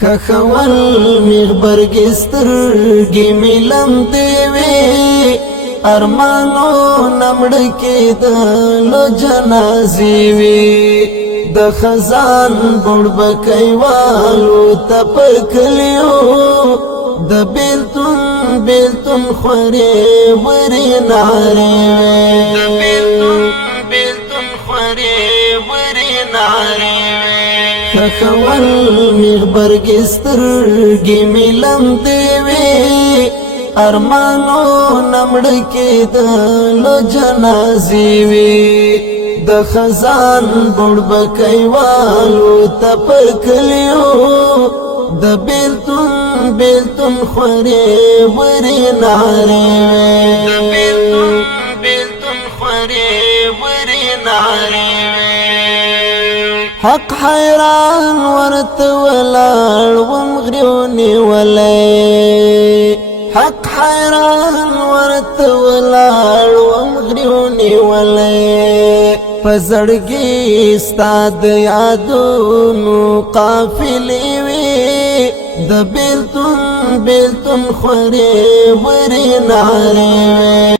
خخول مغبرگی سترگی ملم دیوی ارمانو نمڑکی دلو جنازی وی د خزان بڑبکی والو تپکلیو د بیلتون خوری وری ناری وی خخول مغبرگی سترگی ملم دیوی ارمانو نمڑکی دلو جنازی وی د خزان بڑبکی والو تپکلیو د بیلتون خوری وری ناری حق حیران ورت ولال ومغریونی ولی حق حیران ورت ولال ومغریونی ولی پزړګي ستاد یادونو قافلې وي د بیلتون خوري وری ناره